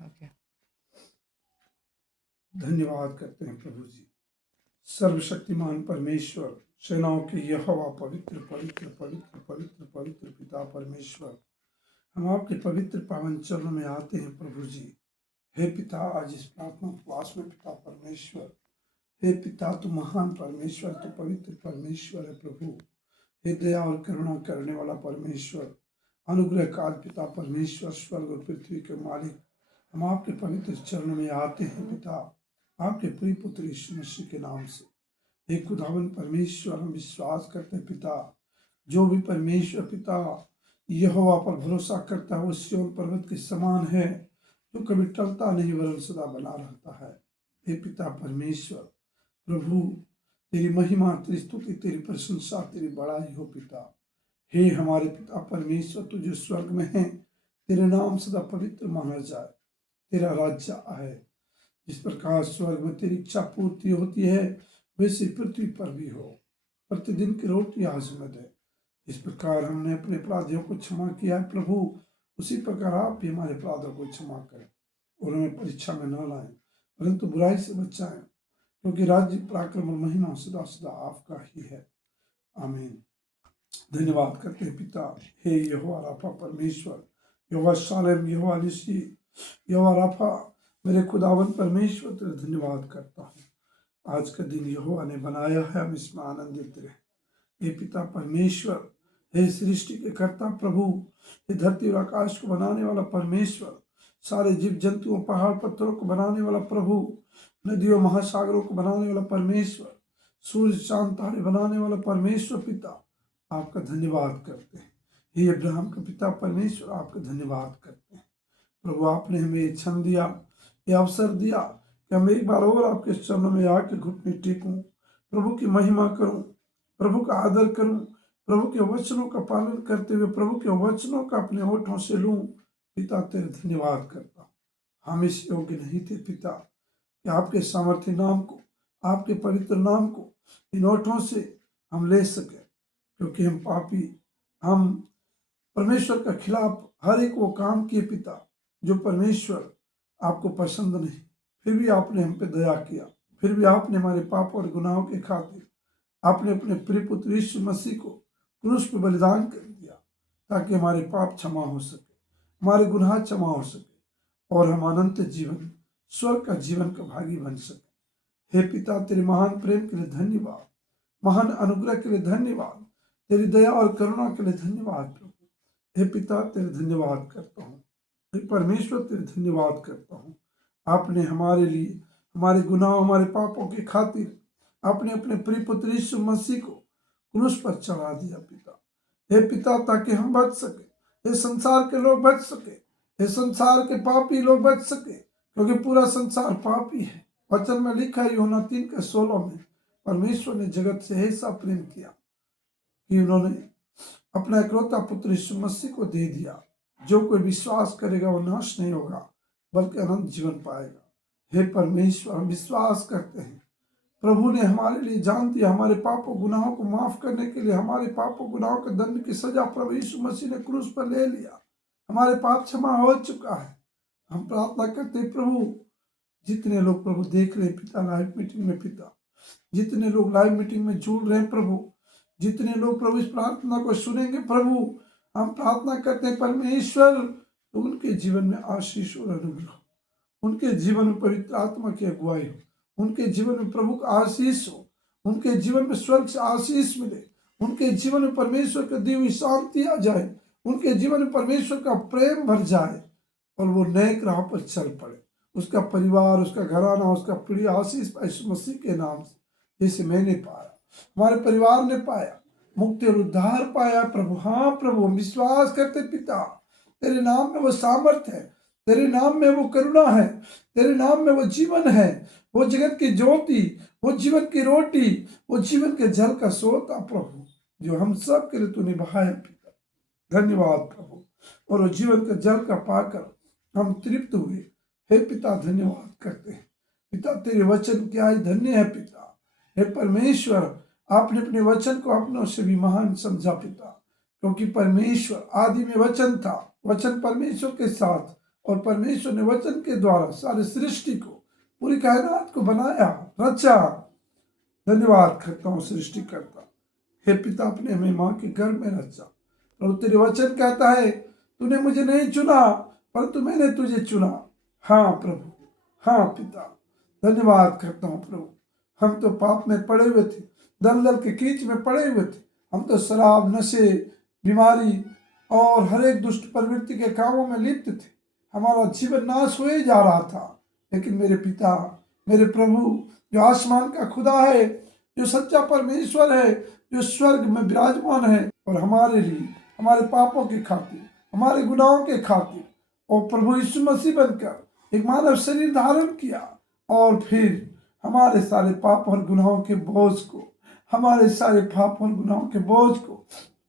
Okay. धन्यवाद करते हैं प्रभु जी। सर्वशक्तिमान परमेश्वर, सेनाओं के यहोवा, पवित्र पवित्र पवित्र पवित्र पवित्र पिता परमेश्वर, हम आपके पवित्र पावन चरणों में आते हैं प्रभु जी। हे पिता, आज इस प्रार्थना उपवास में पिता परमेश्वर, हे पिता, तू महान परमेश्वर, तू पवित्र परमेश्वर है प्रभु। हे दया और करुणा करने वाला परमेश्वर, अनुग्रह काज पिता परमेश्वर, स्वर्ग और पृथ्वी के मालिक, हम आपके पवित्र चरणों में आते हैं पिता, आपके प्रिय पुत्र यीशु मसीह के नाम से। हे खुदावन परमेश्वर, हम विश्वास करते हैं पिता, जो भी परमेश्वर पिता यहोवा पर भरोसा करता है वो सिय्योन पर्वत के समान है, जो कभी टलता नहीं वरन सदा बना रहता है। हे पिता परमेश्वर प्रभु, तेरी महिमा, तेरी स्तुति, तेरी प्रशंसा, तेरी बड़ाई हो पिता। हे हमारे पिता परमेश्वर, तू जो स्वर्ग में है, तेरे नाम सदा पवित्र माना जाए, तेरा राज्य आए। जिस प्रकार स्वर्ग में तेरी इच्छा पूर्ति होती है, वैसे पृथ्वी पर भी हो। प्रतिदिन की रोटी आज हमें दे। इस प्रकार हमने अपने अपराधियों को क्षमा किया है प्रभु, उसी प्रकार आप भी हमारे अपराधों को क्षमा करें और हमें परीक्षा में न लाएं, परंतु बुराई से बचाएं, क्योंकि राज्य, पराक्रम और महिमा सदा सदा आपका ही है। आमीन। धन्यवाद करते हैं पिता। हे यहोवा राफा परमेश्वर, यहोवा शालेम, यहोवा निसी, यहोवा राफा, मेरे खुदावन परमेश्वर, तेरा धन्यवाद करता हूँ। आज का दिन यहोवा ने बनाया है, हम इसमें आनंदित रहे। हे पिता परमेश्वर, हे सृष्टि के कर्ता प्रभु, हे धरती और आकाश को बनाने वाला परमेश्वर, सारे जीव जंतुओं, पहाड़ पत्थरों को बनाने वाला प्रभु, नदियों महासागरों को बनाने वाला परमेश्वर, सूर्य चांद तारे बनाने वाला परमेश्वर पिता, आपका धन्यवाद करते हैं। हे अब्राहम का पिता परमेश्वर, आपका धन्यवाद करते हैं प्रभु। आपने हमें ये क्षण दिया, ये अवसर दिया कि हम एक बार और आपके चरणों में आके घुटने टेकूं, प्रभु की महिमा करूं, प्रभु का आदर करूं, प्रभु के वचनों का पालन करते हुए प्रभु के वचनों का अपने होठों से लूं। पिता तेरे धन्यवाद करता हूं। हम इस योग्य नहीं थे पिता कि आपके सामर्थ्य नाम को, आपके पवित्र नाम को इन होठों से हम ले सके, क्योंकि हम पापी, हम परमेश्वर के खिलाफ हर एक वो काम किए पिता जो परमेश्वर आपको पसंद नहीं। फिर भी आपने हम पे दया किया, फिर भी आपने हमारे पाप और गुनाहों के खातिर आपने अपने प्रिय पुत्र यीशु मसीह को क्रूस पे बलिदान कर दिया, ताकि हमारे पाप क्षमा हो सके, हमारे गुनाह क्षमा हो सके और हम अनंत जीवन, स्वर्ग का जीवन का भागी बन सके। हे पिता, तेरे महान प्रेम के लिए धन्यवाद, महान अनुग्रह के लिए धन्यवाद, तेरी दया और करुणा के लिए धन्यवाद प्रभु। हे पिता, तेरे धन्यवाद करता हूँ। हे परमेश्वर, तेरे धन्यवाद करता हूँ। आपने हमारे लिए, हमारे गुनाह, हमारे पापों के खातिर आपने अपने प्रिय पुत्र यीशु मसीह को क्रूस पर चढ़ा दिया पिता। हे पिता, ताकि हम बच सके, हे संसार के लोग बच सके, हे संसार के पापी लोग बच सके, क्योंकि पूरा संसार पापी है। वचन में लिखा है यूहन्ना 3:16 में, परमेश्वर ने जगत से ऐसा प्रेम किया कि उन्होंने अपना इकलौता पुत्र यीशु मसीह को दे दिया, जो कोई विश्वास करेगा वो नाश नहीं होगा बल्कि अनंत जीवन पाएगा। हे परमेश्वर, हम विश्वास करते हैं प्रभु ने हमारे लिए जान दिया, हमारे पापों गुनाहों को माफ करने के लिए हमारे पापों गुनाहों के दंड की सजा प्रभु यीशु मसीह ने क्रूस पर ले लिया, हमारे पाप क्षमा हो चुका है। हम प्रार्थना करते हैं प्रभु, जितने लोग प्रभु देख रहे हैं पिता लाइव मीटिंग में, पिता जितने लोग लाइव मीटिंग में जुड़ रहे हैं प्रभु, जितने लोग प्रभु इस प्रार्थना को सुनेंगे प्रभु, हम प्रार्थना करते हैं परमेश्वर, तो उनके जीवन में आशीष और अनुग्रह, उनके जीवन में पवित्र आत्मा की अगुवाई हो, उनके जीवन में प्रभु का आशीष हो, उनके जीवन में स्वर्ग से आशीष मिले, उनके जीवन में परमेश्वर की दी हुई शांति आ जाए, उनके जीवन में परमेश्वर का प्रेम भर जाए और वो नए राह पर चल पड़े। उसका परिवार, उसका घराना, उसका प्रिय आशीष यीशु मसीह के नाम से, जैसे मैंने पाया, हमारे परिवार ने पाया, मुक्ति और उद्धार पाया प्रभु। हाँ प्रभु, हम विश्वास करते पिता, तेरे नाम में वो सामर्थ्य है, तेरे नाम में वो करुणा है, तेरे नाम में वो जीवन है, वो जगत की ज्योति, वो जीवन की रोटी, वो जीवन के जल का सोता प्रभु, जो हम सब के लिए तूने बहाया पिता। धन्यवाद प्रभु। और वो जीवन का जल का पाकर हम तृप्त हुए। हे पिता, धन्यवाद करते हैं पिता, तेरे वचन क्या ही धन्य है पिता। हे परमेश्वर, आपने अपने वचन को अपनों से भी महान समझा पिता, क्योंकि परमेश्वर आदि में वचन था, वचन परमेश्वर के साथ और परमेश्वर ने वचन के द्वारा सारे सृष्टि को, पूरी कायनात को बनाया, रचा। धन्यवाद करता हूँ सृष्टिकर्ता। हे पिता, अपने हमें माँ के गर्भ में रचा। प्रभु तेरे वचन कहता है, तूने मुझे नहीं चुना परंतु मैंने तुझे चुना। हाँ प्रभु, हाँ पिता, धन्यवाद करता हूँ प्रभु। हम तो पाप में पड़े हुए थे, दलदल के कीच में पड़े हुए थे। हम तो शराब, नशे, बीमारी और हर एक दुष्ट प्रवृत्ति के कामों में लिप्त थे। हमारा जीवन नाश हो ही जा रहा था। लेकिन मेरे पिता, मेरे प्रभु, जो आसमान का खुदा है, जो सच्चा परमेश्वर है, जो स्वर्ग में विराजमान है और हमारे लिए, हमारे पापों के खातिर, हमारे गुनाहों के खातिर, और प्रभु यीशु मसीह बनकर एक मानव शरीर धारण किया और फिर हमारे सारे पाप और गुनाहों के बोझ को, हमारे सारे पाप और गुनाहों के बोझ को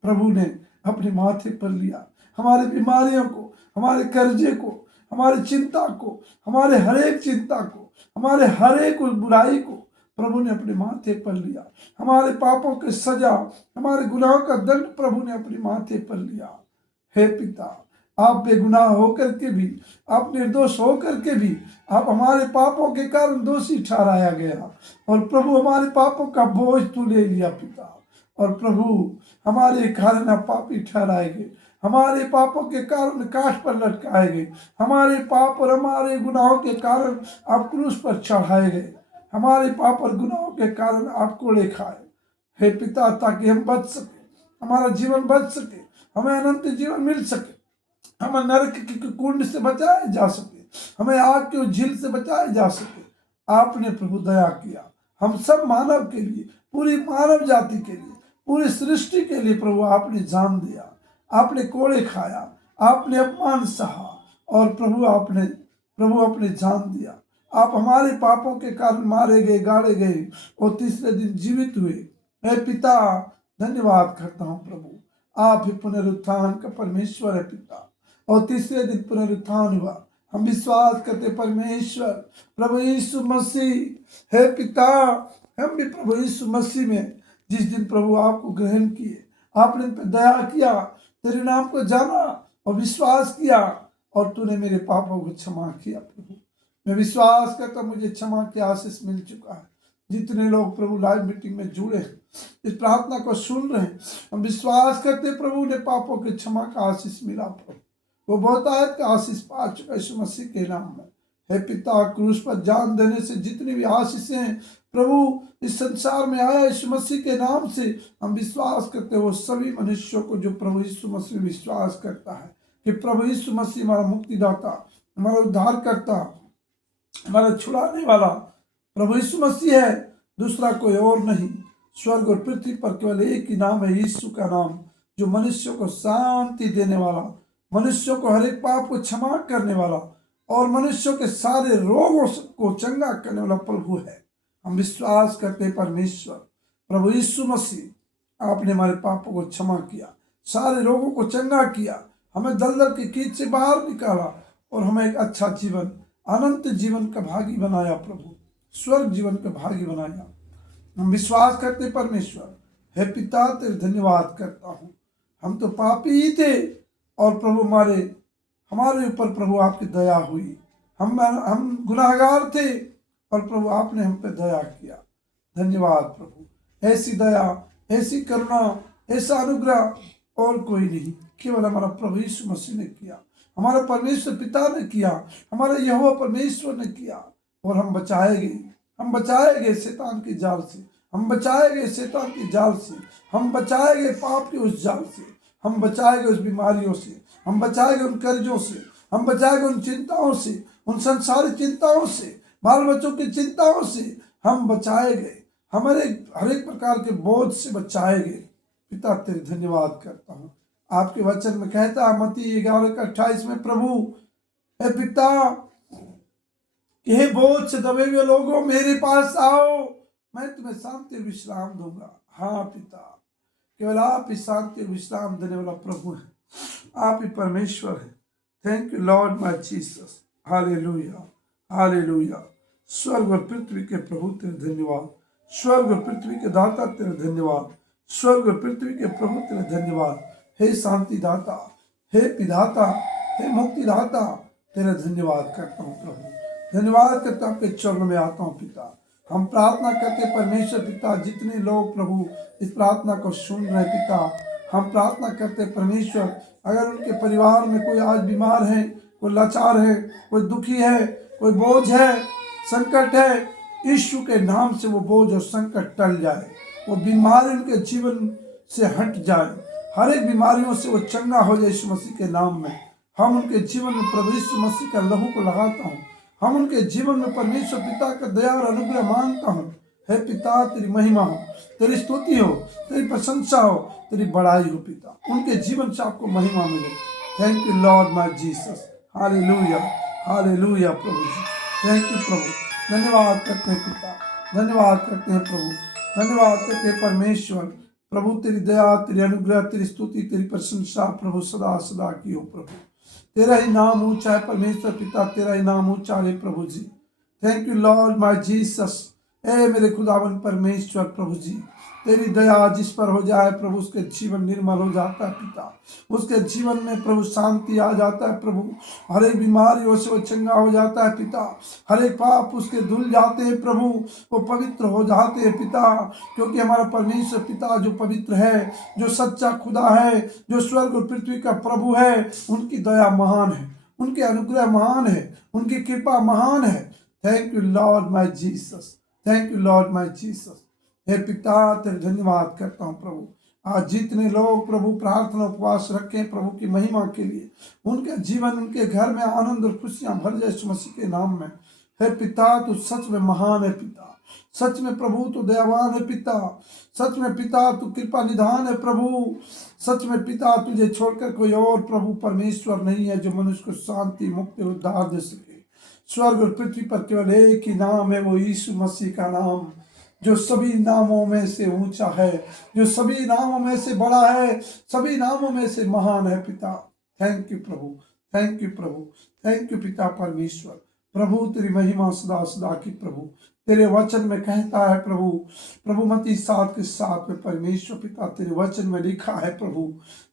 प्रभु ने अपने माथे पर लिया। हमारी बीमारियों को, हमारे कर्जे को, हमारी चिंता को, हमारे हर एक चिंता को, हमारे हर एक उस बुराई को प्रभु ने अपने माथे पर लिया। हमारे पापों के सजा, हमारे गुनाहों का दंड प्रभु ने अपने माथे पर लिया। हे पिता, आप बेगुनाह होकर के भी, आप निर्दोष होकर के भी, आप हमारे पापों के कारण दोषी ठहराया गया और प्रभु हमारे पापों का बोझ तू ले लिया पिता। और प्रभु, हमारे कारण आप पापी ठहराए गए, हमारे पापों के कारण काठ पर लटकाए गए, हमारे पाप और हमारे गुनाहों के कारण आप क्रूस पर चढ़ाए गए, हमारे पाप और गुनाहों के कारण आप कोड़े खाए। हे पिता, ताकि हम बच सके, हमारा जीवन बच सके, हमें अनंत जीवन मिल सके, हमें नरक की कुंड से बचाया जा सके, हमें आग के झील से बचाया जा सके। आपने प्रभु दया किया हम सब मानव के लिए, पूरी मानव जाति के लिए, पूरी सृष्टि के लिए। प्रभु आपने जान दिया, आपने कोड़े खाया, आपने अपमान सहा और प्रभु आपने जान दिया। आप हमारे पापों के कारण मारे गए, गाड़े गए और तीसरे दिन जीवित हुए। हे पिता, धन्यवाद करता हूँ प्रभु, आप ही पुनरुत्थान का परमेश्वर है पिता, और तीसरे दिन पुनरुत्थान हुआ। हम विश्वास करते परमेश्वर प्रभु यीशु मसीह। हे पिता, हम भी प्रभु यीशु मसीह में जिस दिन प्रभु आपको ग्रहण किए, आपने इन पर दया किया, तेरे नाम को जाना और विश्वास किया और तूने मेरे पापों को क्षमा किया। प्रभु मैं विश्वास करता, मुझे क्षमा की आशीष मिल चुका है। जितने लोग प्रभु लाइव मीटिंग में जुड़े हैं, इस प्रार्थना को सुन रहे हैं, हम विश्वास करते प्रभु ने पापों की क्षमा का आशीष मिला। प्रभु वो बहुतायत का आशीष पा चुका यीशु मसीह के नाम में। हे पिता, क्रूस पर जान देने से जितनी भी आशीषें हैं प्रभु इस संसार में आया यीशु मसीह के नाम से, हम विश्वास करते वो सभी मनुष्यों को जो प्रभु यीशु मसीह में विश्वास करता है कि प्रभु यीशु मसीह हमारा मुक्तिदाता, हमारा उद्धार करता, हमारा छुड़ाने वाला प्रभु यीशु मसीह है, दूसरा कोई और नहीं। स्वर्ग और पृथ्वी पर केवल एक ही नाम है, यीशु का नाम, जो मनुष्यों को शांति देने वाला, मनुष्यों को हर एक पाप को क्षमा करने वाला और मनुष्यों के सारे रोगों को चंगा करने वाला प्रभु है। हम विश्वास करते परमेश्वर प्रभु यीशु मसीह, आपने हमारे पापों को क्षमा किया, सारे रोगों को चंगा किया, हमें दलदल की कीच से बाहर निकाला और हमें एक अच्छा जीवन, अनंत जीवन का भागी बनाया। प्रभु स्वर्ग जीवन का भागी बनाया। हम विश्वास करते परमेश्वर। हे पिता, तेरे धन्यवाद करता हूँ। हम तो पापी ही थे और प्रभु हमारे ऊपर प्रभु आपकी दया हुई। हम गुनाहगार थे और प्रभु आपने हम पे दया किया। धन्यवाद प्रभु। ऐसी दया, ऐसी करुणा, ऐसा अनुग्रह और कोई नहीं, केवल हमारा प्रभु यीशु मसीह ने किया, हमारा परमेश्वर पिता ने किया, हमारा यहोवा परमेश्वर ने किया। और हम बचाए गए शैतान के जाल से, हम बचाए गए शैतान के जाल से, हम बचाए गए पाप के उस जाल से, हम बचाए गए उस बीमारियों से, हम बचाए गए उन कर्जों से, हम बचाए गए उन चिंताओं से, उन संसारिक चिंताओं से, बाल बच्चों की चिंताओं से हम बचाए गए, हमारे हर एक प्रकार के बोझ से बचाए गए। पिता तेरे धन्यवाद करता हूँ। आपके वचन में कहता है मत्ती 11:28 में, प्रभु हे पिता, कि हे बोझ से दबे हुए लोगों मेरे पास आओ, मैं तुम्हें शांति और विश्राम दूंगा। हाँ पिता, केवल आप ही शांति और विश्राम देने वाला प्रभु है, आप ही परमेश्वर है। Thank you Lord my Jesus. Hallelujah, hallelujah. स्वर्ग और पृथ्वी के प्रभु तेरे धन्यवाद, स्वर्ग और पृथ्वी के दाता तेरे धन्यवाद, स्वर्ग और पृथ्वी के प्रभु तेरे धन्यवाद। हे शांति दाता, हे पिदाता, हे मुक्तिदाता, तेरा धन्यवाद करता हूँ प्रभु, धन्यवाद करता हूँ, आपके चरणों में आता हूँ पिता। हम प्रार्थना करते परमेश्वर पिता, जितने लोग प्रभु इस प्रार्थना को सुन रहे पिता, हम प्रार्थना करते परमेश्वर, अगर उनके परिवार में कोई आज बीमार है, कोई लाचार है, कोई दुखी है, कोई बोझ है, संकट है, यीशु के नाम से वो बोझ और संकट टल जाए, वो बीमारी उनके जीवन से हट जाए, हर एक बीमारियों से वो चंगा हो जाए यीशु मसीह के नाम में। हम उनके जीवन में प्रभु यीशु मसीह का लहू को लगाता हूँ, हम उनके जीवन में परमेश्वर पिता का दया और अनुग्रह मांगता हूँ। हे पिता, तेरी महिमा हो, तेरी स्तुति हो, तेरी प्रशंसा हो, तेरी बड़ाई हो पिता, उनके जीवन से आपको महिमा मिले। Thank you Lord my Jesus, hallelujah, hallelujah प्रभु जी, थैंक यू प्रभु। धन्यवाद करते हैं पिता, धन्यवाद करते हैं प्रभु, धन्यवाद करते हैं परमेश्वर। प्रभु तेरी दया, तेरी अनुग्रह, तेरी स्तुति, तेरी प्रशंसा प्रभु सदा सदा की हो प्रभु। तेरा ही नाम ऊंचा है परमेश्वर पिता, तेरा ही नाम ऊंचा है प्रभु जी। Thank you Lord my Jesus. ए मेरे खुदावन परमेश्वर प्रभु जी, तेरी दया जिस पर हो जाए प्रभु, उसके जीवन निर्मल हो जाता है पिता, उसके जीवन में प्रभु शांति आ जाता है प्रभु, हर एक बीमारियों से वो चंगा हो जाता है पिता, हर एक पाप उसके धुल जाते हैं प्रभु, वो पवित्र हो जाते हैं पिता, क्योंकि हमारा परमेश्वर पिता जो पवित्र है, जो सच्चा खुदा है, जो स्वर्ग और पृथ्वी का प्रभु है, उनकी दया महान है, उनके अनुग्रह महान है, उनकी कृपा महान है। Thank you Lord my Jesus, thank you Lord my Jesus. हे पिता, तेरे धन्यवाद करता हूँ प्रभु। आज जितने लोग प्रभु प्रार्थना उपवास रखें प्रभु की महिमा के लिए, उनके जीवन, उनके घर में आनंद और खुशियां भर जाए यीशु मसीह के नाम में। हे पिता, तू सच में महान है पिता, सच में प्रभु तू दयावान है पिता, सच में पिता तू कृपा निधान है प्रभु, सच में पिता तुझे छोड़कर कोई और प्रभु परमेश्वर नहीं है जो मनुष्य को शांति, मुक्ति और उद्धार दे सके। स्वर्ग और पृथ्वी पर केवल एक ही नाम है, वो यीशु मसीह का नाम, जो सभी नामों में से ऊंचा है, जो सभी नामों में से बड़ा है, सभी नामों में से महान है पिता। थैंक यू प्रभु, थैंक यू प्रभु, थैंक यू पिता परमेश्वर। प्रभु तेरी महिमा सदा सदा की प्रभु। तेरे वचन में कहता है प्रभु, प्रभु मत्ती 7:7 में परमेश्वर पिता तेरे वचन में लिखा है प्रभु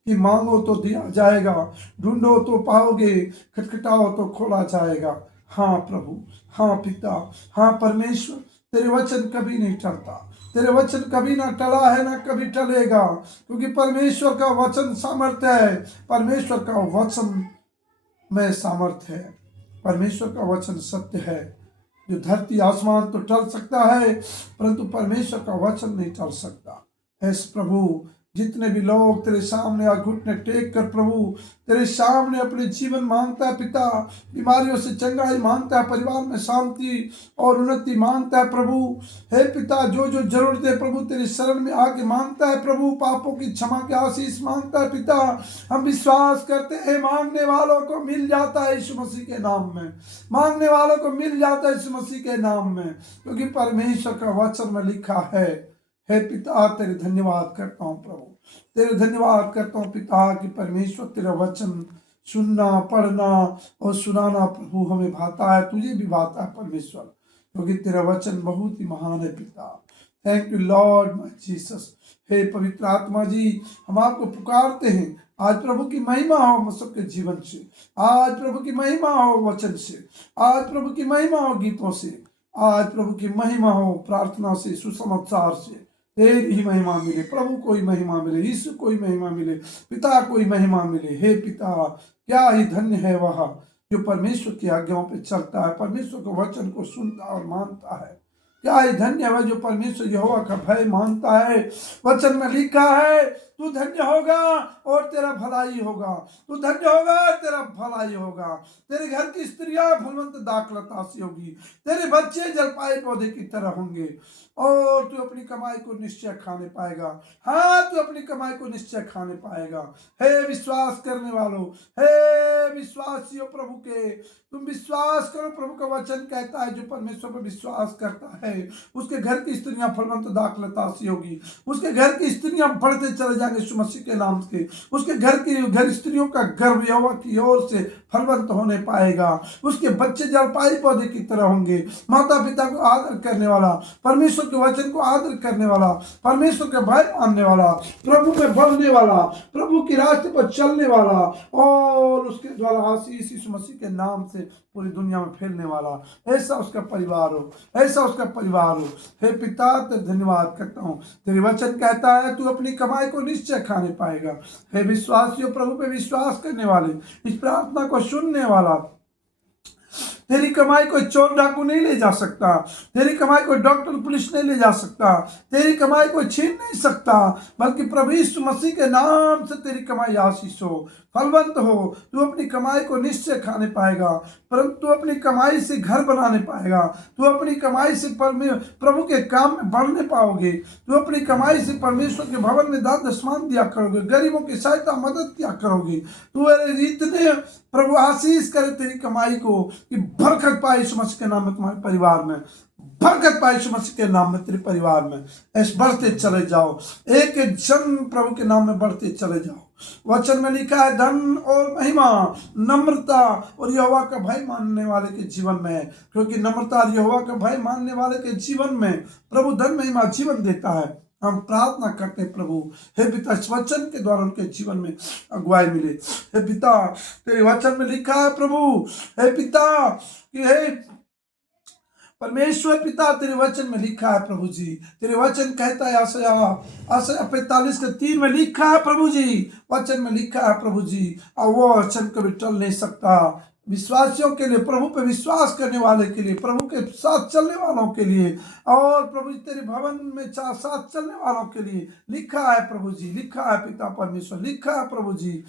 कि मांगो तो दिया जाएगा, ढूंढो तो पाओगे, खटखटाओ तो खोला जाएगा। हाँ प्रभु, हाँ पिता, हाँ परमेश्वर, तेरे वचन कभी नहीं टलता, तेरे वचन कभी ना टला है, ना कभी टलेगा, क्योंकि परमेश्वर का वचन सामर्थ्य है, परमेश्वर का वचन में सामर्थ्य है, परमेश्वर का वचन सत्य है। जो धरती आसमान तो टल सकता है, परंतु परमेश्वर का वचन नहीं टल सकता। ऐसे प्रभु, जितने भी लोग तेरे सामने आज घुटने टेक कर प्रभु तेरे सामने अपने जीवन मांगता है पिता, बीमारियों से चंगाई मांगता है, परिवार में शांति और उन्नति मांगता है प्रभु। हे पिता, जो जो जरूरतें प्रभु तेरी शरण में आके मांगता है प्रभु, पापों की क्षमा के आशीष मांगता है पिता, हम विश्वास करते हैं मांगने वालों को मिल जाता है यीशु मसीह के नाम में, मांगने वालों को मिल जाता है यीशु मसीह के नाम में, क्योंकि परमेश्वर का वचन में लिखा है। हे पिता, तेरे धन्यवाद करता हूँ प्रभु, तेरे धन्यवाद करता हूँ पिता कि परमेश्वर तेरा वचन सुनना, पढ़ना और सुनाना प्रभु हमें भाता है, तुझे भी भाता है परमेश्वर, क्योंकि तेरा वचन बहुत ही महान है पिता। Thank you Lord my Jesus. हे पवित्र आत्मा जी, हम आपको पुकारते हैं, आज प्रभु की महिमा हो हम सबके जीवन से, आज प्रभु की महिमा हो वचन से, आज प्रभु की महिमा हो गीतों से, आज प्रभु की महिमा हो प्रार्थना से, सुसमाचार से। तेरी ही महिमा मिले प्रभु, कोई महिमा मिले, यीशु कोई महिमा मिले, पिता कोई महिमा मिले। हे पिता, क्या ही धन्य है वह जो परमेश्वर की आज्ञाओं पे चलता है, परमेश्वर के वचन को सुनता और मानता है। क्या ही धन्य है जो परमेश्वर यहोवा का भय मानता है। वचन में लिखा है, तू धन्य होगा और तेरा भलाई होगा, तू धन्य होगा और तेरा भलाई होगा। तेरे घर की स्त्रियां फलवंत दाखलता सी होगी, तेरे बच्चे जलपाई पौधे की तरह होंगे, और तू अपनी कमाई को निश्चय खाने पाएगा। हाँ, तू अपनी कमाई को निश्चय खाने पाएगा। हे विश्वास करने वालों, हे विश्वासियों प्रभु के, तुम विश्वास करो। प्रभु का वचन कहता है जो परमेश्वर पर विश्वास करता है उसके घर की स्त्रियां फलवंत दाखलता सी होगी, उसके घर की स्त्रियां बढ़ते चले जाएंगे यीशु मसीह के नाम से। उसके घर स्त्रियों का गर्भ यहोवा की ओर से फलवंत होने पाएगा। उसके बच्चे जलपाई पौधे की तरह होंगे। माता पिता को आदर करने वाला, परमेश्वर के वचन को आदर करने वाला, परमेश्वर के भय मानने वाला, प्रभु में बढ़ने वाला, प्रभु के रास्ते पर चलने वाला और उसके द्वारा आशीष यीशु मसीह के नाम से पूरी दुनिया में फैलने वाला, ऐसा उसका परिवार हो, ऐसा उसका परिवार हो। हे पिता, तेरे धन्यवाद करता हूँ। तेरे वचन कहता है तू अपनी कमाई को निश्चय खाने पाएगा। हे विश्वासियों, प्रभु पे विश्वास करने वाले, इस प्रार्थना को सुनने वाला, तेरी कमाई कोई चोर डाकू नहीं ले जा सकता, तेरी कमाई कोई डॉक्टर पुलिस नहीं ले जा सकता, तेरी कमाई कोई छीन नहीं सकता, बल्कि प्रभु यीशु मसीह के नाम से तेरी कमाई आशीष हो, फलवंत हो। तू अपनी कमाई को निश्चय खाने पाएगा, परंतु तू अपनी कमाई से घर बनाने पाएगा, तू अपनी कमाई से प्रभु के काम में बढ़ने पाओगे, तू अपनी कमाई से परमेश्वर के भवन में दान दशमान दिया करोगे, गरीबों की सहायता मदद किया करोगे। तू इतने प्रभु आशीष करे तेरी कमाई को कि बरकत पाए यीशु मसीह के नाम में, तुम्हारे परिवार में बरकत पाए यीशु मसीह के नाम में, तेरे परिवार में ऐसे बढ़ते चले जाओ, एक एक जन प्रभु के नाम में बढ़ते चले जाओ। वचन में लिखा है धन और महिमा नम्रता और यहोवा का भय मानने वाले के जीवन में है, क्योंकि नम्रता और यहोवा का भय मानने वाले के जीवन में प्रभु धन महिमा जीवन देता है। हम प्रार्थना करते हैं प्रभु, हे पिता, इस वचन के द्वारा उनके जीवन में अगुवाई मिले। हे पिता, तेरे वचन में लिखा है प्रभु, हे पिता, कि हे परमेश्वर पिता, तेरे वचन में लिखा है प्रभु जी, तेरे वचन कहता है आशया 45:3 में लिखा है प्रभु जी, वचन में लिखा है प्रभु जी, और वो वचन कभी टल नहीं सकता। विश्वासियों के लिए, प्रभु पे विश्वास करने वाले के लिए, प्रभु के साथ चलने वालों के लिए, और प्रभु तेरे भवन में साथ चलने वालों के लिए लिखा है प्रभु जी, लिखा है पिता परमेश्वर, लिखा है प्रभु जी।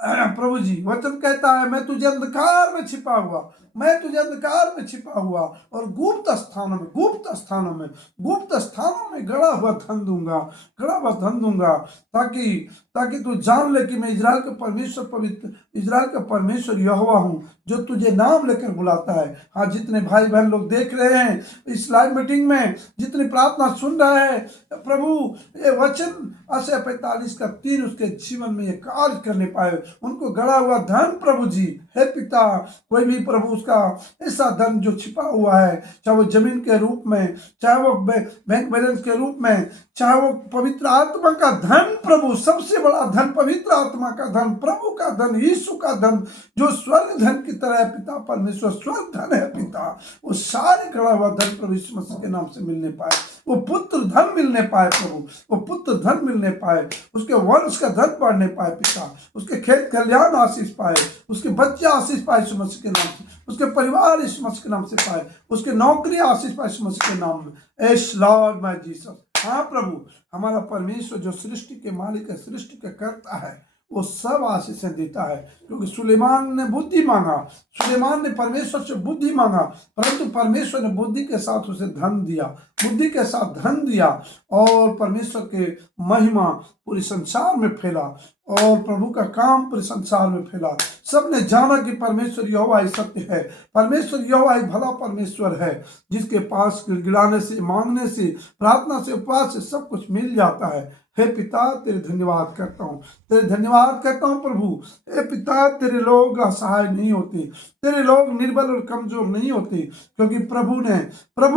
प्रभु जी, वचन कहता है मैं तुझे अंधकार में छिपा हुआ, मैं तुझे अंधकार में छिपा हुआ और गुप्त स्थानों में, गुप्त स्थानों में, गुप्त स्थानों में गड़ा हुआ धन दूंगा, गड़ा हुआ धन दूंगा, ताकि तू जान ले कि मैं इजराइल का परमेश्वर, पवित्र इजराइल का परमेश्वर यहोवा हूँ, जो तुझे नाम लेकर बुलाता है। हाँ, जितने भाई बहन लोग देख रहे हैं इस लाइव मीटिंग में, जितनी प्रार्थना सुन रहे हैं प्रभु, ये वचन आशा 45:3 उसके जीवन में ये कार्य करने पाए, उनको गड़ा हुआ धन प्रभु जी, हे पिता, कोई भी प्रभु उसका ऐसा धन जो छिपा हुआ है, चाहे वो जमीन के रूप में, चाहे वो बैंक बैलेंस के रूप में, चाहे वो पवित्र आत्मा का धन प्रभु, सबसे बड़ा धन पवित्र आत्मा का धन, प्रभु का धन, यीशु का धन, जो स्वर्ग धन की तरह है पिता परमेश्वर, स्वर्ग धन है पिता, वो सारे गड़ा हुआ धन प्रभु यीशु मसीह के नाम से मिलने पाए, वो पुत्र धन मिलने पाए प्रभु, वो पुत्र धन मिलने पाए, उसके वंश का धन बढ़ने पाए पिता, उसके खेत खलिहान आशीष पाए, उसके बच्चे आशीष पाए यीशु मसीह के नाम से, उसके परिवार यीशु मसीह के नाम से पाए, उसके नौकरी आशीष पाए यीशु मसीह के नाम में। एश लॉर्ड माय जीसस। हाँ प्रभु, हमारा परमेश्वर जो सृष्टि के मालिक है, सृष्टि का कर्ता है, वो सब आशीषें देता है, क्योंकि सुलेमान ने बुद्धि मांगा, सुलेमान ने परमेश्वर से बुद्धि मांगा, परंतु परमेश्वर ने बुद्धि के साथ उसे धन दिया, बुद्धि के साथ धन दिया, और परमेश्वर के महिमा पूरे संसार में फैला, और प्रभु का काम पूरे संसार में फैला। सबने जाना कि परमेश्वर यहोवा ही सत्य है, परमेश्वर यहोवा ही भला परमेश्वर है, जिसके पास गिड़गिड़ाने से, मांगने से, प्रार्थना से, उपवास से सब कुछ मिल जाता है। हे पिता, तेरे धन्यवाद करता हूँ, तेरे धन्यवाद करता हूँ प्रभु। हे पिता, तेरे लोग असहाय नहीं होते, तेरे लोग निर्बल और कमजोर नहीं होते, क्योंकि प्रभु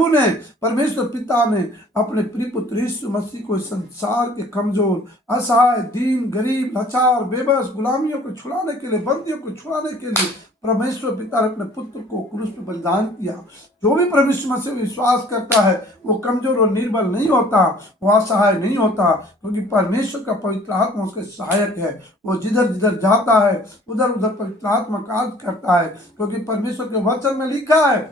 ने परमेश्वर पिता ने अपने प्रिय पुत्र यीशु मसीह को संसार के कमजोर, असहाय, दीन, गरीब, लाचार, बेबस, गुलामियों को छुड़ाने के लिए, बंदियों को छुड़ाने के लिए परमेश्वर पिता ने अपने पुत्र को क्रूस पर बलिदान किया। जो भी परमेश्वर मसीह विश्वास करता है वो कमजोर और निर्बल नहीं होता, वो असहाय नहीं होता, क्योंकि परमेश्वर का पवित्र आत्मा उसके सहायक है। वो जिधर जिधर जाता है उधर उधर पवित्र आत्मा कार्य करता है, क्योंकि परमेश्वर के वचन में लिखा है,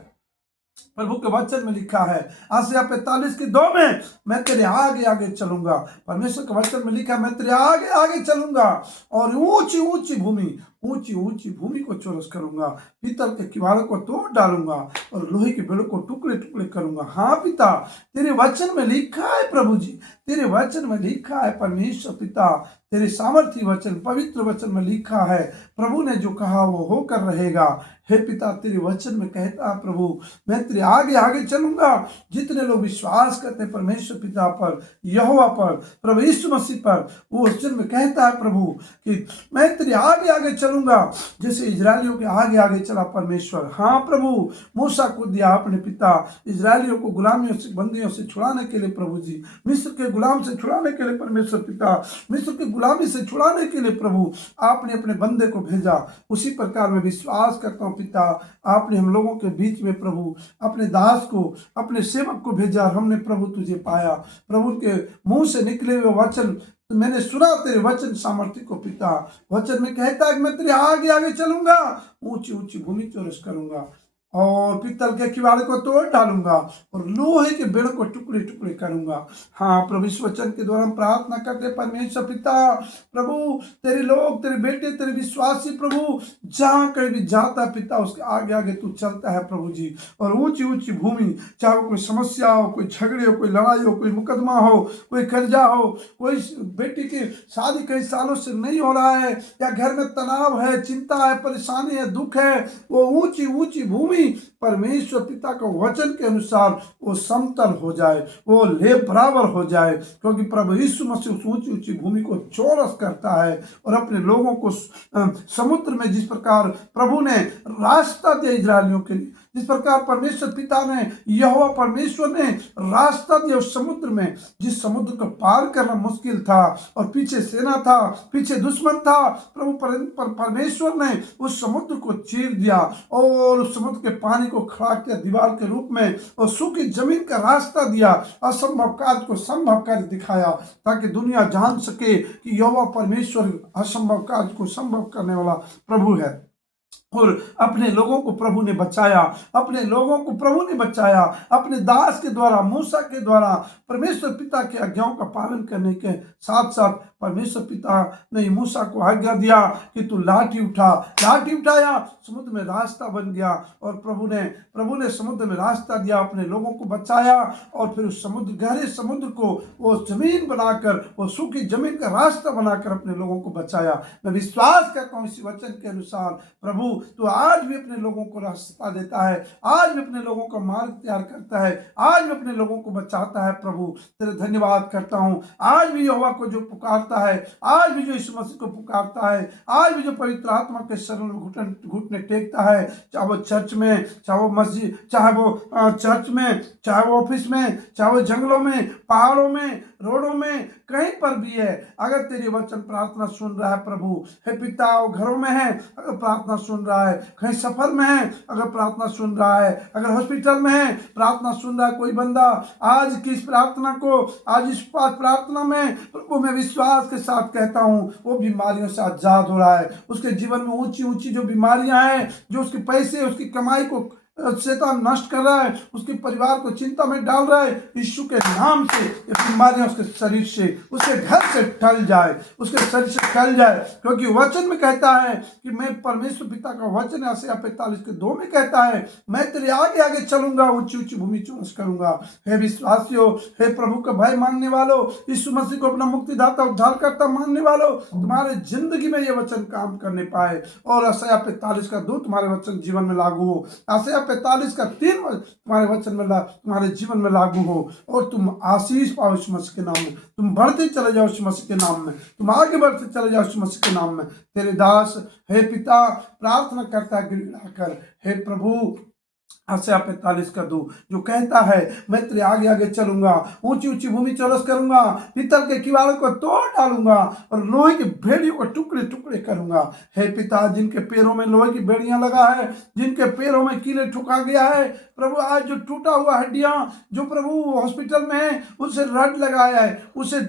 प्रभु के वचन में लिखा है आसिया 45:2 में, मैं तेरे आगे आगे चलूंगा। परमेश्वर के वचन में लिखा, मैं तेरे आगे आगे चलूंगा और ऊंची ऊंची भूमि, ऊंची ऊंची भूमि को चौरस करूंगा, पीतल के किवाड़ों को तोड़ डालूंगा और लोहे के बेड़ों को टुकड़े टुकड़े करूंगा। हाँ पिता, तेरे वचन में लिखा है प्रभु जी, तेरे वचन में लिखा है परमेश्वर पिता, तेरे सामर्थ्य वचन, पवित्र वचन में लिखा है, प्रभु ने जो कहा वो होकर रहेगा। हे पिता, तेरे वचन में कहता है प्रभु, मैं तेरे आगे आगे चलूंगा। जितने लोग विश्वास करते हैं परमेश्वर पिता पर, यहोवा पर, प्रभु यीशु मसीह पर, वो वचन में कहता है प्रभु कि मैं तेरे आगे आगे चलूंगा, जैसे इजरायलियों के आगे आगे चला परमेश्वर। हाँ प्रभु, मूसा को दिया अपने पिता, इजरायलियों को गुलामियों से, बंदियों से छुड़ाने के लिए प्रभु जी, मिस्र के गुलाम से छुड़ाने के लिए परमेश्वर पिता, मिस्र की गुलामी से छुड़ाने के लिए प्रभु आपने अपने बंदे को भेजा। उसी प्रकार मैं विश्वास करता हूँ पिता, आपने हम लोगों के बीच में प्रभु अपने दास को, अपने सेवक को भेजा और हमने प्रभु तुझे पाया। प्रभु के मुंह से निकले हुए वचन तो मैंने सुना, तेरे वचन सामर्थ्य को पिता। वचन में कहता है कि मैं तेरे आगे आगे चलूंगा, ऊंची ऊंची भूमि चौरस करूंगा और पीतल के किवाड़े को तोड़ डालूंगा और लोहे के बेड़ों को टुकड़े टुकड़े करूंगा। हाँ प्रभु, इस वचन के द्वारा हम प्रार्थना करते परमेश्वर पिता, प्रभु तेरे लोग, तेरे बेटे, तेरे विश्वासी प्रभु जहाँ कहीं भी जाता है पिता, उसके आगे आगे तू चलता है प्रभु जी। और ऊंची ऊंची भूमि, चाहे वो कोई समस्या हो, कोई झगड़े हो, कोई लड़ाई हो, कोई मुकदमा हो, कोई कर्जा हो, कोई बेटी की शादी कई सालों से नहीं हो रहा है, या घर में तनाव है, चिंता है, परेशानी है, दुख है, वो ऊंची ऊंची भूमि परमेश्वर पिता का वचन के अनुसार वो समतल हो जाए, वो ले बराबर हो जाए, क्योंकि प्रभु यीशु मसीह उस ऊंची ऊंची भूमि को चौरस करता है और अपने लोगों को समुद्र में, जिस प्रकार प्रभु ने रास्ता दिया इजरायलियों के लिए, जिस प्रकार परमेश्वर पिता ने, यहोवा परमेश्वर ने रास्ता दिया उस समुद्र में, जिस समुद्र को पार करना मुश्किल था और पीछे सेना था, पीछे दुश्मन था, प्रभु परमेश्वर ने उस समुद्र को चीर दिया और उस समुद्र के पानी को खड़ा किया दीवार के रूप में और सूखी जमीन का रास्ता दिया, असंभव कार्य को संभव कार्य दिखाया, ताकि दुनिया जान सके कि यहोवा परमेश्वर असंभव कार्य को संभव करने वाला प्रभु है। और अपने लोगों को प्रभु ने बचाया, अपने लोगों को प्रभु ने बचाया अपने दास के द्वारा, मूसा के द्वारा, परमेश्वर पिता के आज्ञाओं का पालन करने के साथ साथ परमेश्वर पिता ने मूसा को आज्ञा दिया कि तू लाठी उठा, लाठी उठाया, समुद्र में रास्ता बन गया और प्रभु ने समुद्र में रास्ता दिया, अपने लोगों को बचाया और फिर उस समुद्र, गहरे समुद्र को वो जमीन बनाकर, वो सूखी जमीन का रास्ता बनाकर अपने लोगों को बचाया। मैं विश्वास करता हूँ इस वचन के अनुसार प्रभु तो आज भी अपने लोगों को रास्ता देता है, आज भी अपने लोगों का मार्ग तैयार करता है, आज भी अपने लोगों को बचाता है। प्रभु तेरे धन्यवाद करता हूँ, आज भी यहोवा को जो पुकारता है, आज भी जो यीशु मसीह को पुकारता है, आज भी जो पवित्र आत्मा के शरण में घुटने टेकता है, चाहे वो चर्च में, चाहे वो मस्जिद, चाहे वो चर्च में, चाहे वो ऑफिस में, चाहे वो जंगलों में, पहाड़ों में, रोडों में, कहीं पर भी है, अगर तेरे वचन प्रार्थना सुन रहा है प्रभु, हे पिता, वो घरों में है अगर प्रार्थना सुन रहा है, कहीं सफर में है अगर प्रार्थना सुन रहा है, अगर हॉस्पिटल में है प्रार्थना सुन रहा है कोई बंदा, आज की इस प्रार्थना को, आज इस प्रार्थना में प्रभु मैं विश्वास के साथ कहता हूँ वो बीमारियों से आजाद हो रहा है। उसके जीवन में ऊंची ऊंची जो बीमारियां हैं, जो उसके पैसे, उसकी कमाई को शैतान नष्ट कर रहा है, उसके परिवार को चिंता में डाल रहा है, यीशु के नाम से ये बीमारियां उसके शरीर से, उसके घर से टल जाए, उसके शरीर से टल जाए, क्योंकि वचन में कहता है कि मैं, परमेश्वर पिता का वचन यशायाह 45:2 में कहता है, मैं तेरे आगे आगे चलूंगा, ऊंची ऊंची भूमि चौरस करूंगा। हे विश्वासियों, हे प्रभु का भय मानने वालों, यीशु मसीह को अपना मुक्तिदाता उद्धारकर्ता मानने वालों, तुम्हारे जिंदगी में ये वचन काम करने पाए और यशायाह 45:2 तुम्हारे वचन जीवन में लागू हो, यशायाह 45:3 तुम्हारे वचन में, तुम्हारे जीवन में लागू हो और तुम आशीष पाओ यीशु मसीह के नाम में, तुम बढ़ते चले जाओ यीशु मसीह के नाम में, तुम आगे बढ़ते चले जाओ यीशु मसीह के नाम में। तेरे दास हे पिता प्रार्थना करता है गिड़गिड़ाकर, हे प्रभु यशायाह 45:2 जो कहता है मैं तेरे आगे आगे चलूंगा, ऊंची ऊंची भूमि चौरस करूंगा, पीतल के किवाड़ों को तोड़ डालूंगा और लोहे की बेड़ियों को टुकड़े टुकड़े करूंगा। हे पिता, जिनके पैरों में लोहे की बेड़ियां लगा है, जिनके पैरों में कीले ठुका गया है प्रभु, आज जो टूटा हुआ हड्डियां, जो प्रभु हॉस्पिटल में है उसे रड लगाया है, उसे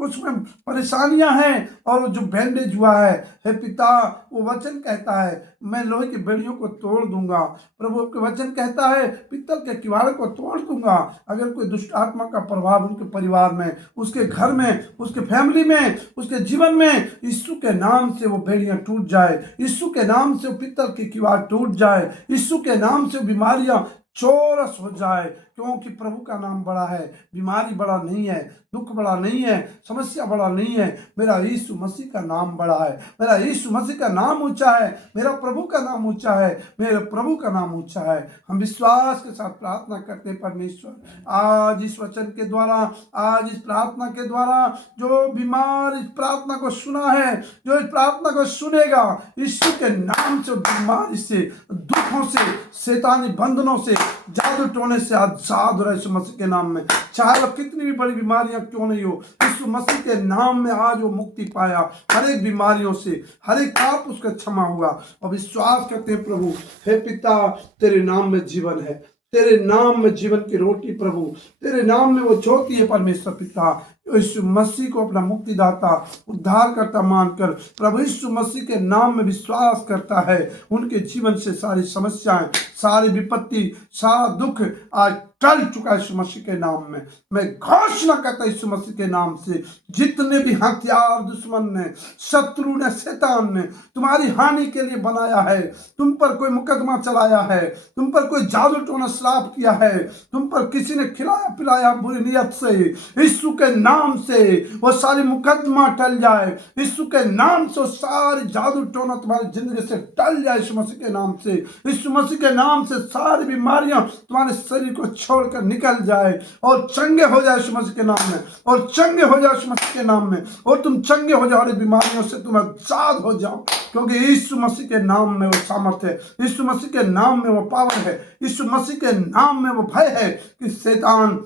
उसमें परेशानियां हैं और जो बैंडेज हुआ है, हे पिता वो वचन कहता है मैं लोहे की बेड़ियों को तोड़ दूंगा। प्रभु के वचन कहता है पित्तल के किवाड़ को तोड़ दूंगा। अगर कोई दुष्ट आत्मा का प्रभाव उनके परिवार में, उसके घर में, उसके फैमिली में, उसके जीवन में, यीशु के नाम से वो बेड़ियां टूट जाए, यीशु के नाम से वो पित्तल के किवाड़ टूट जाए, यीशु के नाम से बीमारियां चौरस हो जाए, क्योंकि प्रभु का नाम बड़ा है। बीमारी बड़ा नहीं है, दुख बड़ा नहीं है, समस्या बड़ा नहीं है। मेरा यीशु मसीह का नाम बड़ा है, मेरा यीशु मसीह का नाम ऊंचा है, मेरा प्रभु का नाम ऊंचा है, मेरे प्रभु का नाम ऊंचा है। हम विश्वास के साथ प्रार्थना करते हैं परमेश्वर, आज इस वचन के द्वारा, आज इस प्रार्थना के द्वारा जो बीमार इस प्रार्थना को सुना है, जो इस प्रार्थना को सुनेगा, यीशु के नाम से बीमारी से, दुखों से, शैतानी बंधनों से, जादू टोने से आजाद हो रहा है यीशु मसीह के नाम में। चाहे वो कितनी भी बड़ी बीमारियां क्यों नहीं हो, यीशु मसीह के नाम में आज वो मुक्ति पाया हर एक बीमारियों से, हर एक पाप उसका क्षमा हुआ। और विश्वास करते हैं प्रभु, हे पिता तेरे नाम में जीवन है, तेरे नाम में जीवन की रोटी प्रभु, तेरे नाम में वो ज्योति है परमेश्वर पिता। यीशु मसीह को अपना मुक्तिदाता, उद्धार करता मानकर प्रभु यीशु मसीह के नाम में विश्वास करता है, उनके जीवन से सारी समस्याएं, सारी विपत्ति, सारा दुख आज टल चुका है यीशु मसीह के नाम में। मैं घोषणा करता यीशु मसीह के नाम से, जितने भी हथियार दुश्मन ने, शत्रु ने, शैतान ने तुम्हारी हानि के लिए बनाया है, तुम पर कोई मुकदमा चलाया है, तुम पर कोई जादू टोना श्राप किया है, तुम पर किसी ने खिलाया पिलाया बुरी नियत से, यीशु के नाम से वो सारी मुकदमा टल जाए, यीशु के नाम से सारी जादू टोना तुम्हारी जिंदगी से टल जाए यीशु मसीह के नाम से। यीशु मसीह के नाम से सारी बीमारियां तुम्हारे शरीर को छोड़कर निकल जाए और चंगे हो जाए यीशु मसीह के नाम में, और चंगे हो जाए यीशु मसीह के नाम में, और तुम चंगे हो जाओ, बीमारियों से तुम आजाद हो जाओ, क्योंकि यीशु मसीह के नाम में वो सामर्थ्य है, यीशु मसीह के नाम में वो पावर है, यीशु मसीह के नाम में वो भय है कि शैतान,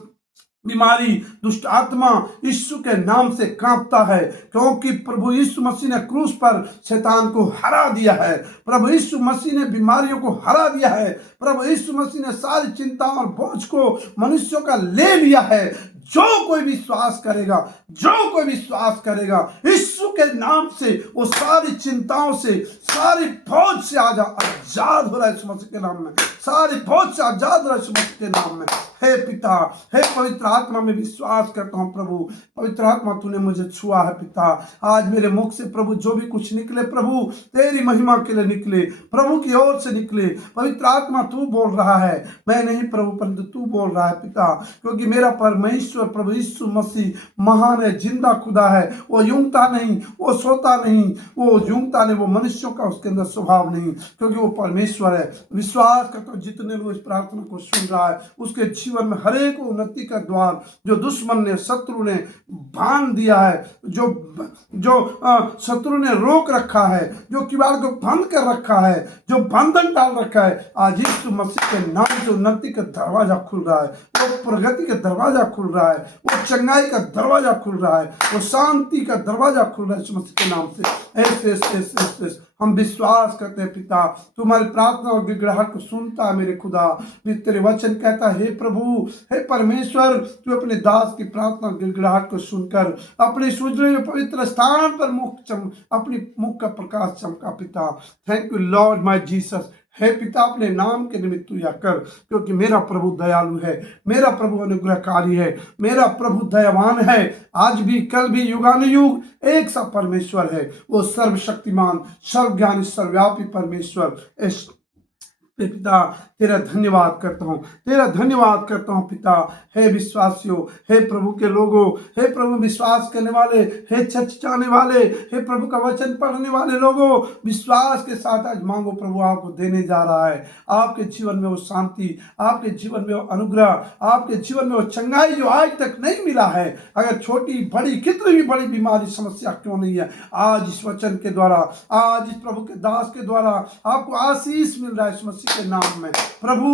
बीमारी, दुष्ट आत्मा यीशु के नाम से कांपता है, क्योंकि प्रभु यीशु मसीह ने क्रूस पर शैतान को हरा दिया है, प्रभु यीशु मसीह ने बीमारियों को हरा दिया है, प्रभु यीशु मसीह ने सारी चिंता और बोझ को मनुष्यों का ले लिया है। जो कोई विश्वास करेगा, जो कोई विश्वास करेगा यीशु के नाम से, वो सारी चिंताओं से, सारी फौज से आजाद हो रहा है यीशु मसीह के नाम में, सारी फौज से आजाद हो रहा है यीशु मसीह के नाम में। हे पिता, हे पवित्र आत्मा, में विश्वास करता हूँ प्रभु, पवित्र आत्मा तूने मुझे छुआ है पिता। आज मेरे मुख से प्रभु जो भी कुछ निकले प्रभु तेरी महिमा के लिए निकले, प्रभु की ओर से निकले। पवित्र आत्मा तू बोल रहा है, मैं नहीं प्रभु, परंतु तू बोल रहा है पिता, क्योंकि मेरा परमेश्वर प्रभु यीशु मसीह महान है, जिंदा खुदा है। वो यूंगता नहीं, वो सोता नहीं, वो यूंगता नहीं, वो मनुष्यों का उसके अंदर स्वभाव नहीं, क्योंकि वो परमेश्वर है। विश्वास करता हूं जितने लोग इस प्रार्थना को सुन रहा है उसके जीवन में हर एक उन्नति का द्वार जो दुश्मन ने, शत्रु ने बांध दिया है, जो शत्रु ने रोक रखा है, जो किवाड़ को बंद कर रखा है, जो बंधन डाल रखा है, आज यीशु मसीह के नाम से उन्नति का दरवाजा खुल रहा है, वो प्रगति का दरवाजा खुल रहा है, वो चंगाई का दरवाजा खुल रहा है, वो शांति का दरवाजा खुल रहा है यीशु मसीह के नाम से। ऐसे हम विश्वास करते हैं पिता, तुम्हारी प्रार्थना और गिड़गिड़ाहट को सुनता है मेरे खुदा। तेरे वचन कहता है, हे प्रभु, हे परमेश्वर, तू अपने दास की प्रार्थना और गिड़गिड़ाहट को सुनकर अपने सुजले में पवित्र स्थान पर अपनी मुख का प्रकाश चमका पिता। Thank you Lord my Jesus. हे पिता, अपने नाम के निमित्त तू यह कर, क्योंकि मेरा प्रभु दयालु है, मेरा प्रभु अनुग्रहकारी है, मेरा प्रभु दयावान है, आज भी कल भी युगानुयुग एक सा परमेश्वर है। वो सर्वशक्तिमान, सर्वज्ञानी, सर्वव्यापी परमेश्वर। पिता तेरा धन्यवाद करता हूँ, तेरा धन्यवाद करता हूँ पिता। हे विश्वासियों, हे प्रभु के लोगों, हे प्रभु विश्वास करने वाले, हे चर्चाने वाले, हे प्रभु का वचन पढ़ने वाले लोगों, विश्वास के साथ आज मांगो, प्रभु आपको देने जा रहा है। आपके जीवन में वो शांति, आपके जीवन में वो अनुग्रह, आपके जीवन में वो चंगाई जो आज तक नहीं मिला है। अगर छोटी बड़ी कितनी भी बड़ी बीमारी समस्या क्यों नहीं है, आज इस वचन के द्वारा, आज इस प्रभु के दास के द्वारा आपको आशीष मिल रहा है इस मसीह के नाम में। प्रभु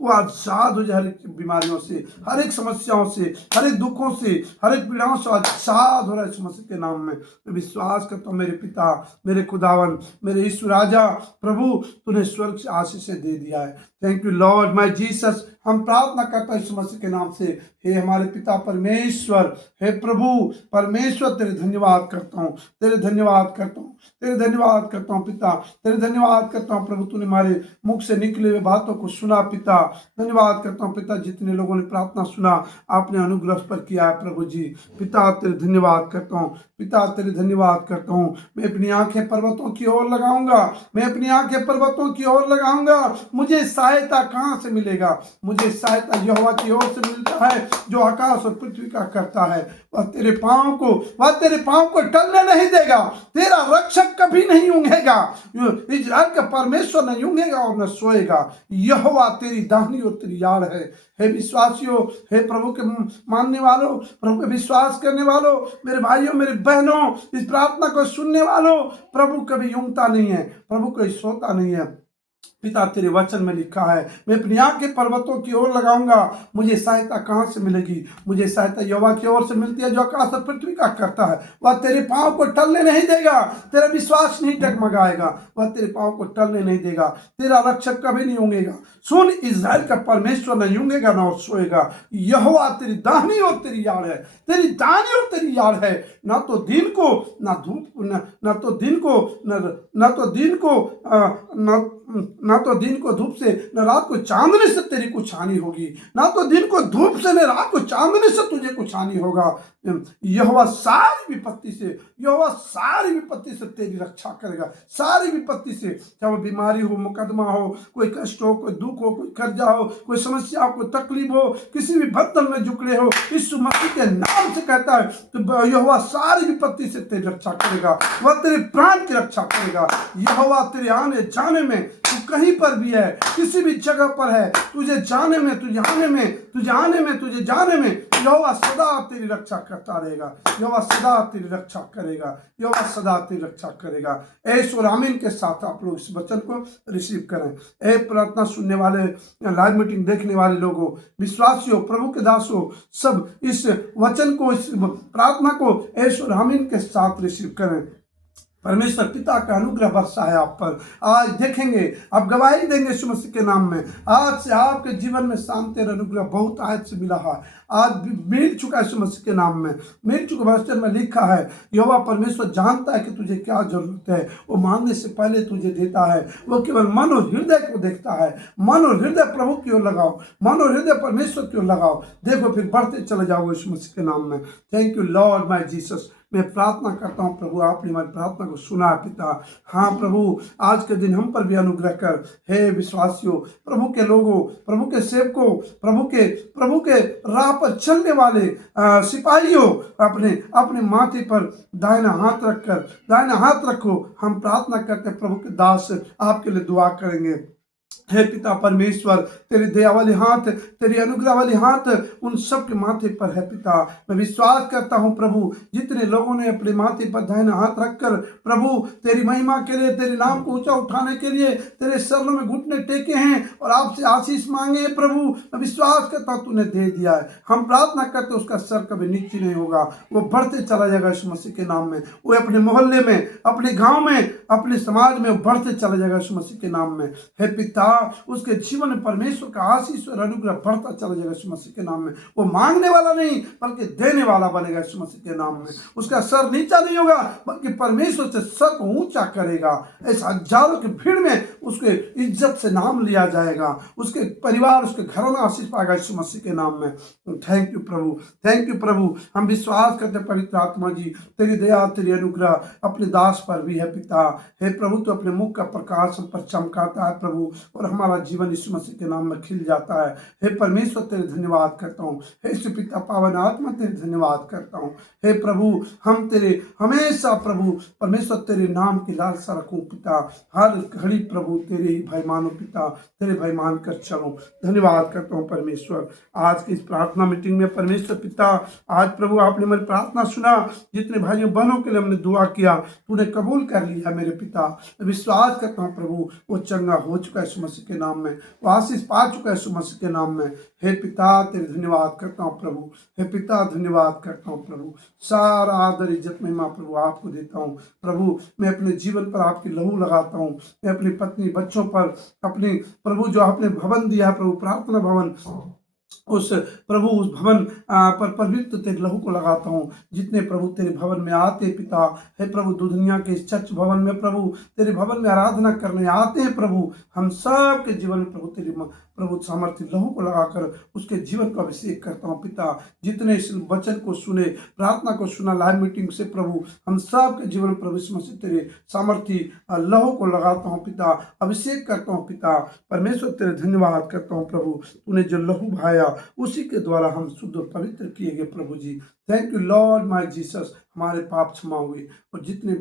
वो आजाद हो जाए हर एक बीमारियों से, हर एक समस्याओं से, हर एक दुखों से, हर एक पीड़ाओं से आजाद हो रहा है इस मसीह के नाम में। मैं विश्वास करता हूँ मेरे पिता, मेरे खुदावन, मेरे यीशु राजा, प्रभु तूने स्वर्ग से आशीष दे दिया है। Thank you Lord my Jesus. हम प्रार्थना करते हैं यीशु मसीह के नाम से। हे हमारे पिता परमेश्वर, हे प्रभु परमेश्वर, तेरे धन्यवाद करता हूँ, तेरे धन्यवाद करता हूँ, तेरे धन्यवाद करता हूँ पिता, तेरे धन्यवाद करता हूँ प्रभु। तूने हमारे मुख से निकले हुए बातों को सुना पिता। धन्यवाद करता हूँ पिता, जितने लोगों ने प्रार्थना सुना आपने अनुग्रह पर किया है प्रभु जी। पिता तेरे धन्यवाद करता हूँ पिता, तेरे धन्यवाद करता हूँ। मैं अपनी आंखें पर्वतों की ओर लगाऊंगा, मैं अपनी आंखें पर्वतों की ओर लगाऊंगा। मुझे सहायता कहाँ से मिलेगा? मुझे सहायता यहोवा की ओर से मिलता है, जो आकाश और पृथ्वी का करता है। वह तेरे पांव को टलने नहीं देगा। तेरा रक्षक कभी नहीं ऊँघेगा। इजराइल का परमेश्वर न ऊँघेगा और न सोएगा। यहोवा तेरी दाहिनी और तेरी याड़ है। हे विश्वासियों, हे प्रभु के मानने वालों, प्रभु के विश्वास करने वालों, मेरे भाइयों मेरे बहनों, इस प्रार्थना को सुनने वालों, प्रभु कभी ऊँघता नहीं है, प्रभु कभी सोता नहीं है। पिता तेरे वचन में लिखा है, मैं अपनी आंखें पर्वतों की ओर लगाऊंगा। मुझे सहायता कहाँ से मिलेगी? मुझे सहायता यहोवा की ओर से मिलती है, जो आकाश और पृथ्वी का करता है। वह तेरे पांव को टलने नहीं देगा, तेरा विश्वास नहीं डगमगाएगा। वह तेरे पांव को टलने नहीं देगा, तेरा रक्षक कभी नहीं ऊँघेगा। सुन, इज़राइल का परमेश्वर न ऊँघेगा न और सोएगा। यहोवा तेरी दाहिनी और तेरी याड़ है, तेरी दाहिनी और तेरी याड़ है। न तो दिन को न धूप, न तो दिन को न तो दिन को न तो दिन को धूप से न रात को चांदनी से तेरी कुछ हानि होगी। ना तो दिन को धूप से न रात को चांदनी से तुझे कुछ हानि होगा। यहोवा सारी विपत्ति से तेरी रक्षा करेगा। सारी विपत्ति से, चाहे वो बीमारी हो, मुकदमा हो, कोई कष्ट हो, कोई दुख हो, कोई कर्जा हो, कोई समस्या हो, कोई तकलीफ हो, किसी भी बंधन में जुकड़े हो, यीशु मसीह के नाम से कहता है तो यहोवा सारी विपत्ति से तेरी रक्षा करेगा। वह तेरे प्राण की रक्षा करेगा। यहोवा तेरे आने जाने में, तू कहीं पर भी है, किसी भी जगह पर है, तुझे जाने में, तुझे आने में, तुझे आने में, तुझे जाने में, यहोवा सदा तेरी रक्षा करता रहेगा। यहोवा सदा तेरी रक्षा करेगा। यहोवा सदा तेरी रक्षा करेगा। ऐश और आमीन के साथ आप लोग इस वचन को रिसीव करें। ए प्रार्थना सुनने वाले, लाइव मीटिंग देखने वाले लोगों, विश्वासियों, प्रभु के दासों, सब इस वचन को, इस प्रार्थना को ऐश और आमीन के साथ रिसीव करें। परमेश्वर पिता का अनुग्रह बरसा है आप पर। आज देखेंगे, आप गवाही देंगे यीशु मसीह के नाम में। आज से आपके जीवन में शांति और अनुग्रह बहुत आज से मिला है। आज मिल चुका है यीशु मसीह के नाम में, मिल चुका। वचन में लिखा है, यहोवा परमेश्वर जानता है कि तुझे क्या जरूरत है, वो मांगने से पहले तुझे देता है। वो केवल मन और हृदय को देखता है। मन और हृदय प्रभु की ओर लगाओ, मन और हृदय परमेश्वर की ओर लगाओ, देखो फिर बढ़ते चले जाओ यीशु मसीह के नाम में। Thank you Lord my Jesus. मैं प्रार्थना करता हूँ प्रभु, आपने हमारी प्रार्थना को सुना है पिता। हाँ प्रभु, आज के दिन हम पर भी अनुग्रह कर। हे विश्वासियों, प्रभु के लोगों, प्रभु के सेवकों, प्रभु के राह पर चलने वाले सिपाहियों, अपने अपने माथे पर दाहिना हाथ रखो। हम प्रार्थना करते प्रभु के दास आपके लिए दुआ करेंगे। हे पिता परमेश्वर, तेरे दया वाले हाथ, तेरी अनुग्रह वाले हाथ उन सब के माथे पर है पिता। मैं विश्वास करता हूँ प्रभु, जितने लोगों ने अपने माथे पर दाहिना हाथ रखकर प्रभु तेरी महिमा के लिए, तेरे नाम को ऊंचा उठाने के लिए तेरे शरणों में घुटने टेके हैं और आपसे आशीष मांगे प्रभु, मैं विश्वास करता हूँ तूने दे दिया है। हम प्रार्थना करते उसका सर कभी नीचे नहीं होगा, वो बढ़ते चला जाएगा यीशु मसीह के नाम में। वो अपने मोहल्ले में, अपने गाँव में, अपने समाज में बढ़ते चला जाएगा यीशु मसीह के नाम में। हे पिता, उसके जीवन में परमेश्वर का आशीष और अनुग्रह बढ़ता चला जाएगा यीशु मसीह के नाम में। वो मांगने वाला नहीं बल्कि देने वाला बनेगा यीशु मसीह के नाम में। उसका सर नीचा नहीं होगा बल्कि परमेश्वर से सर को ऊंचा करेगा। ऐसा हजारों की भीड़ में उसके इज्जत से नाम लिया जाएगा। उसके परिवार, उसके घराना आशीष पाएगा यीशु मसीह के नाम में। थैंक यू प्रभु, थैंक यू प्रभु। हम विश्वास करते पवित्र आत्मा जी, तेरी दया, तेरी अनुग्रह अपने दास पर भी है पिता। हे प्रभु, तो अपने मुख का प्रकाश हम पर चमकाता है प्रभु, और हमारा जीवन यीशु मसीह के नाम में खिल जाता है। हे परमेश्वर, तेरे धन्यवाद करता हूँ। हे यीशु पिता पावन आत्मा, तेरे धन्यवाद करता हूँ। हे प्रभु, हम तेरे हमेशा प्रभु परमेश्वर तेरे नाम की लालसा रखूं पिता। हर घड़ी प्रभु तेरे ही भाई मानो पिता, तेरे भाई मानकर चलो। धन्यवाद करता हूँ परमेश्वर, आज की इस प्रार्थना मीटिंग में परमेश्वर पिता, आज प्रभु आपने मेरी प्रार्थना सुना। जितने भाइयों बहनों के लिए हमने दुआ किया, तूने कबूल कर लिया मेरे पिता। विश्वास करता हूँ प्रभु, वो चंगा हो चुका है यीशु मसीह के नाम में, वो आशीष पा चुका है यीशु मसीह के नाम में। हे पिता, तेरे धन्यवाद करता हूँ प्रभु। हे पिता, धन्यवाद करता हूँ प्रभु। सारा आदर इज्जत महिमा प्रभु आपको देता हूँ प्रभु। मैं अपने जीवन पर आपकी लहू लगाता हूँ। मैं अपनी पत्नी अपनी बच्चों पर, अपनी प्रभु जो आपने भवन दिया है प्रभु, प्रार्थना भवन, उस प्रभु उस भवन पर पवित्र तेरे लहू को लगाता हूँ। जितने प्रभु तेरे भवन में आते पिता, हे प्रभु दुनिया के इस चर्च भवन में प्रभु तेरे भवन में आराधना करने आते हैं प्रभु, हम सब के जीवन में प्रभु तेरे प्रभु सामर्थ्य लहू को लगाकर उसके जीवन को अभिषेक करता हूँ पिता। जितने इस वचन को सुने, प्रार्थना को सुना लाइव मीटिंग से प्रभु, हम सब के जीवन में प्रभु यीशु मसीह तेरे सामर्थ्य लहू को लगाता हूँ पिता, अभिषेक करता हूँ पिता। परमेश्वर तेरे धन्यवाद करता हूँ प्रभु, तूने जो लहू बहाया उसी के द्वारा हम शुद्ध और पवित्र किए गए प्रभु जी। Thank you Lord my Jesus, हमारे पाप क्षमा हुए। और जितने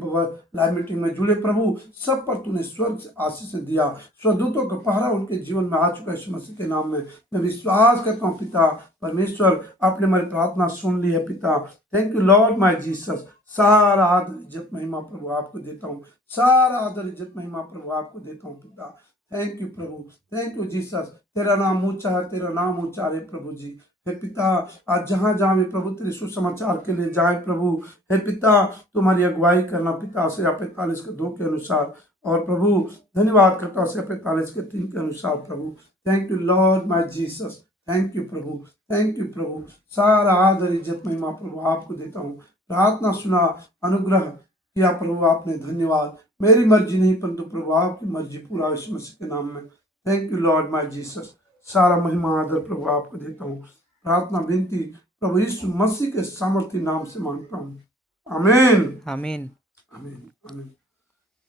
लाइव मीटिंग में जुड़े प्रभु, सब पर तूने स्वर्ग से आशीष दिया, स्वदूतों का पहरा उनके जीवन में आ चुका है। यीशु मसीह के नाम में मैं विश्वास करता हूँ पिता। परमेश्वर आपने हमारी प्रार्थना सुन ली है पिता। Thank you Lord my Jesus. सारा आदर इज्जत महिमा प्रभु आपको देता हूँ, सारा आदर इज्जत महिमा प्रभु आपको देता हूँ पिता। थैंक यू प्रभु, थैंक यू जीसस। तेरा नाम ऊंचा है, तेरा नाम ऊंचा है प्रभु जी। हे पिता, आज जहाँ जहाँ भी प्रभु तेरे सुसमाचार के लिए जाए प्रभु, हे पिता तुम्हारी अगुवाई करना पिता से 45:2 के अनुसार, और प्रभु धन्यवाद करता से 45:3 के अनुसार प्रभु। Thank you Lord my Jesus, thank you प्रभु, थैंक यू प्रभु। सारा आदर इज्जत महिमा प्रभु आपको देता हूँ। प्रार्थना सुना, अनुग्रह किया प्रभु आपने, धन्यवाद। मेरी मर्जी नहीं परंतु प्रभु आपकी मर्जी पूरा यीशु मसीह के नाम में। Thank you Lord my Jesus. सारा महिमा आदर प्रभु आपको देता हूँ। प्रार्थना विनती प्रभु यीशु मसीह के सामर्थ्य नाम से मांगता हूँ, आमीन आमीन आमीन आमीन।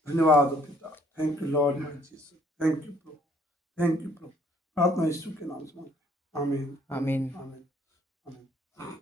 धन्यवाद हो पिता। Thank you Lord my Jesus, thank you प्रभु, थैंक यू प्रभु। प्रार्थना यीशु के नाम से मांगता हूँ, आमीन आमीन। आमीन आमीन।